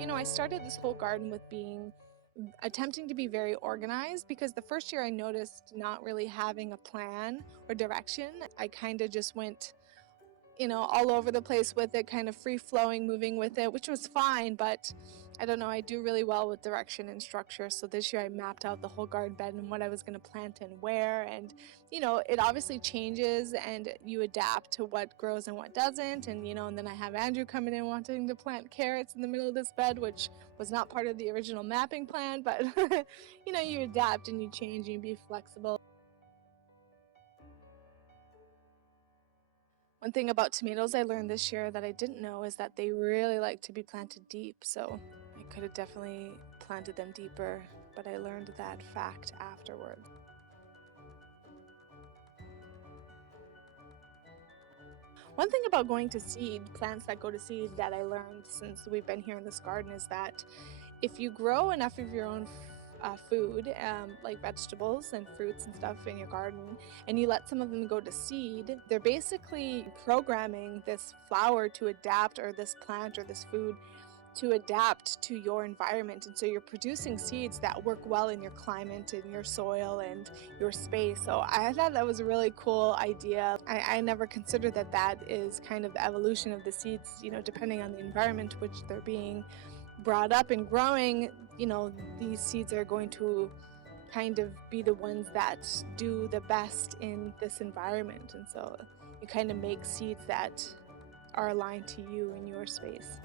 I started this whole garden with attempting to be very organized because the first year I noticed not really having a plan or direction. I kind of just went all over the place with it, kind of free flowing, moving with it, which was fine. But I don't know, I do really well with direction and structure. So this year I mapped out the whole garden bed and what I was going to plant and where. And, it obviously changes and you adapt to what grows and what doesn't. And then I have Andrew coming in wanting to plant carrots in the middle of this bed, which was not part of the original mapping plan. But, you adapt and you change and you be flexible. One thing about tomatoes I learned this year that I didn't know is that they really like to be planted deep, so I could have definitely planted them deeper, but I learned that fact afterward. One thing about going to seed, plants that go to seed, that I learned since we've been here in this garden is that if you grow enough of your own food, like vegetables and fruits and stuff in your garden, and you let some of them go to seed, they're basically programming this flower to adapt, or this plant or this food to adapt to your environment. And so you're producing seeds that work well in your climate and your soil and your space. So I thought that was a really cool idea. I never considered that is kind of the evolution of the seeds, depending on the environment which they're being brought up and growing. These seeds are going to kind of be the ones that do the best in this environment. And so you kind of make seeds that are aligned to you and your space.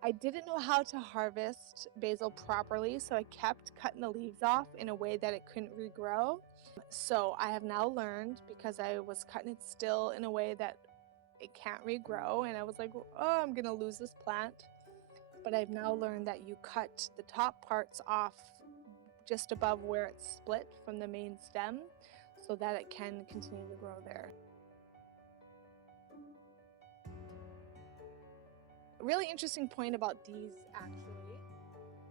I didn't know how to harvest basil properly, so I kept cutting the leaves off in a way that it couldn't regrow. So I have now learned, because I was cutting it still in a way that it can't regrow, and I was like, oh, I'm gonna lose this plant. But I've now learned that you cut the top parts off just above where it's split from the main stem so that it can continue to grow there. A really interesting point about these, actually,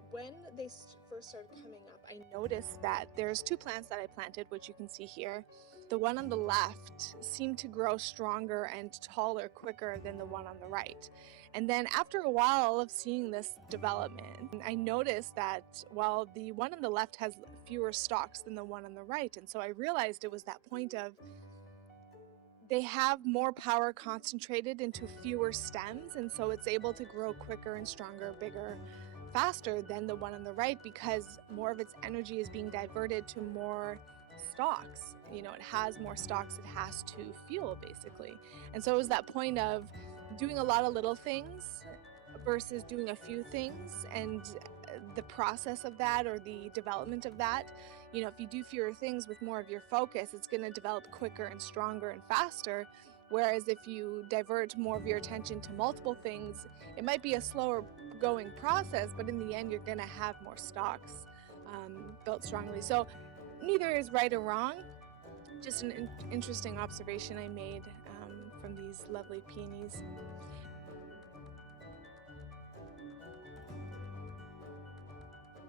when they first started coming up, I noticed that there's two plants that I planted, which you can see here. The one on the left seemed to grow stronger and taller quicker than the one on the right. And then after a while of seeing this development, I noticed that while the one on the left has fewer stalks than the one on the right, and so I realized it was that point of they have more power concentrated into fewer stems, and so it's able to grow quicker and stronger, bigger, faster than the one on the right, because more of its energy is being diverted to more stalks. It has more stalks it has to fuel, basically. And so it was that point of doing a lot of little things versus doing a few things, and the process of that, or the development of that, if you do fewer things with more of your focus, it's going to develop quicker and stronger and faster. Whereas if you divert more of your attention to multiple things, it might be a slower going process, but in the end you're going to have more stalks built strongly. So neither is right or wrong, just an interesting observation I made from these lovely peonies.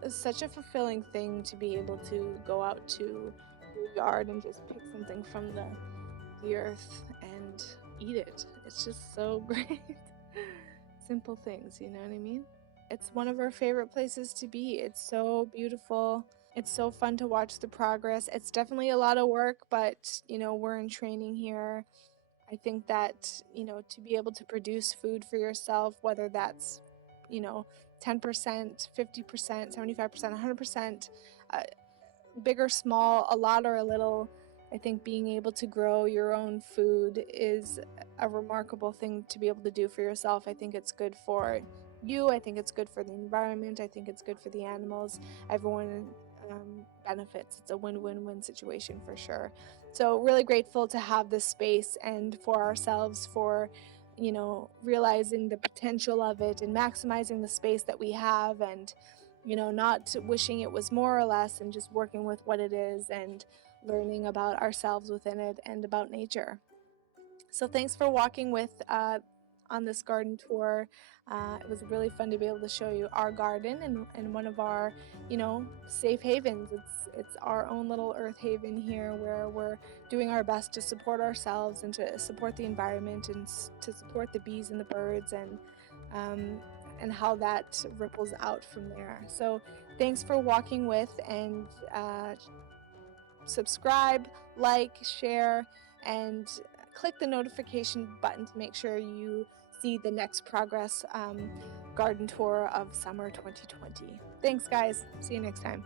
It's such a fulfilling thing to be able to go out to your yard and just pick something from the earth and eat it. It's just so great. Simple things, you know what I mean? It's one of our favorite places to be. It's so beautiful. It's so fun to watch the progress. It's definitely a lot of work, but we're in training here. I think that, to be able to produce food for yourself, whether that's, 10%, 50%, 75%, 100%, big or small, a lot or a little, I think being able to grow your own food is a remarkable thing to be able to do for yourself. I think it's good for you. I think it's good for the environment. I think it's good for the animals. Everyone benefits. It's a win-win-win situation for sure. So really grateful to have this space, and for ourselves, for realizing the potential of it and maximizing the space that we have, and not wishing it was more or less, and just working with what it is and learning about ourselves within it and about nature. So thanks for walking with on this garden tour. It was really fun to be able to show you our garden and one of our, safe havens. It's our own little earth haven here where we're doing our best to support ourselves and to support the environment and to support the bees and the birds and how that ripples out from there. So thanks for walking with, and subscribe, like, share, and click the notification button to make sure you see the next progress garden tour of summer 2020. Thanks, guys. See you next time.